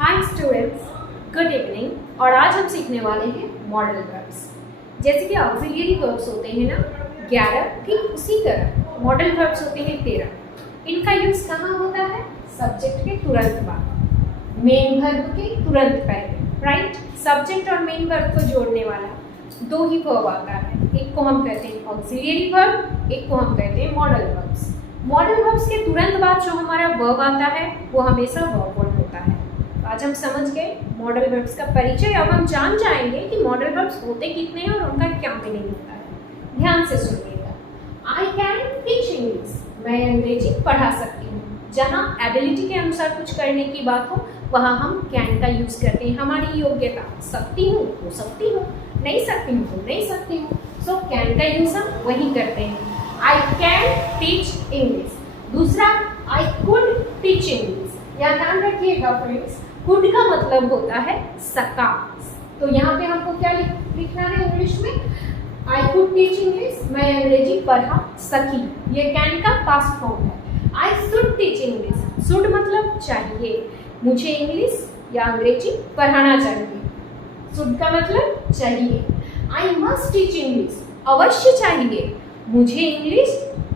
Hi students, good evening. और आज हम सीखने वाले हैं मॉडल वर्ब्स। जैसे कि ऑक्सिलियरी वर्ब्स होते हैं ना 11, ठीक उसी तरह मॉडल वर्ब्स होते हैं 13। इनका यूज कहाँ होता है? सब्जेक्ट के तुरंत बाद, मेन वर्ब के तुरंत पहले, राइट। सब्जेक्ट और मेन वर्ब को जोड़ने वाला दो ही वर्ब आता है, एक को हम कहते हैं ऑक्सिलियरी वर्ब, एक को हम कहते हैं मॉडल वर्ब्स। मॉडल वर्ब्स के तुरंत बाद जो हमारा वर्ब आता है वो हमेशा वर्ब फॉर्म होता है। तो आज हम समझ गए मॉडल वर्ब्स का परिचय। अब हम जान जाएंगे कि मॉडल वर्ब्स होते कितने हैं और उनका क्या मीनिंग होता है। ध्यान से सुनिएगा। आई कैन टीच इंग्लिश, मैं अंग्रेजी पढ़ा सकती हूँ। जहाँ एबिलिटी के अनुसार कुछ करने की बात हो वहाँ हम कैन का यूज करते हैं। हमारी योग्यता, सकती हूँ हो सकती हूँ, नहीं सकती हूँ तो नहीं सकती हूँ, सो कैन का यूज हम वही करते हैं। I can teach English. दूसरा, आई कुड टीच इंग्लिश। यहाँ ध्यान रखिएगा फ्रेंड्स, कुड का मतलब होता है सका। तो यहाँ पे हमको क्या लिखना है इंग्लिश में? आई कुड टीच इंग्लिश, मैं अंग्रेजी पढ़ा सकी। ये कैन का पास्ट फॉर्म है। I should teach English, should मतलब चाहिए, मुझे इंग्लिश या अंग्रेजी पढ़ाना चाहिए। शुड का मतलब चाहिए। आई मस्ट टीच इंग्लिश, अवश्य चाहिए, मुझे इंग्लिश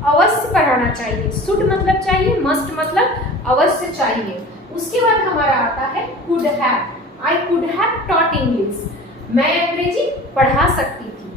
अवश्य पढ़ाना चाहिए। शुड मतलब चाहिए, मस्ट मतलब अवश्य चाहिए। उसके बाद हमारा आता है could have. I could have taught English, मैं अंग्रेजी पढ़ा सकती थी।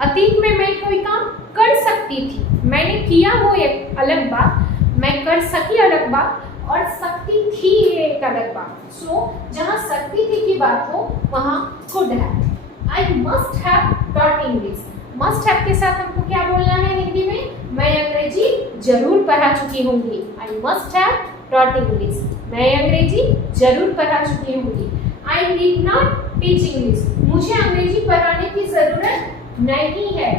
अतीत में मैं कोई काम कर सकती थी, मैंने किया वो एक अलग बात, मैं कर सकी अलग बात, और सकती थी ये एक अलग बात। सो जहाँ सकती थी की बात हो वहाँ could have. I must have taught English, must have के साथ हमको क्या बोलना है हिंदी में? मैं अंग्रेजी जरूर पढ़ा चुकी होंगी। I must have taught English, मैं अंग्रेजी जरूर पढ़ा चुकी होंगी। I need not teach English, मुझे अंग्रेजी पढ़ाने की जरूरत नहीं है।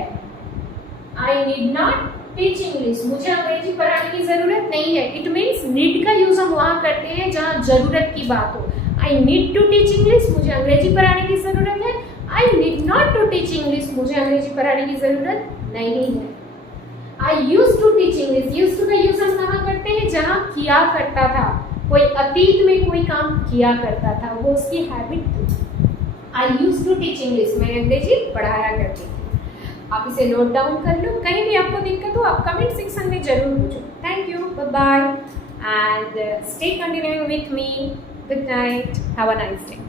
I need not teach English, मुझे अंग्रेजी पढ़ाने की जरूरत नहीं है। इट मीन्स नीड का यूज हम वहाँ करते हैं जहाँ जरूरत की बात हो। I need to teach English, मुझे अंग्रेजी पढ़ाने की जरूरत है। I need not to teach English, मुझे अंग्रेजी पढ़ाने की जरूरत नहीं है। I use to teach English, use to का यूज हम कहाँ करते हैं? जहाँ किया करता था, कोई अतीत में कोई काम किया करता था, वो उसकी हैबिट थी। आई यूज टू टीच इंग्लिश, मैं अंग्रेजी पढ़ाया करती थी। आप इसे नोट डाउन कर लो। कहीं भी आपको दिक्कत हो आप कमेंट सेक्शन में जरूर पूछो। Thank you, bye bye, and stay continuing with me. Good night, have a nice day.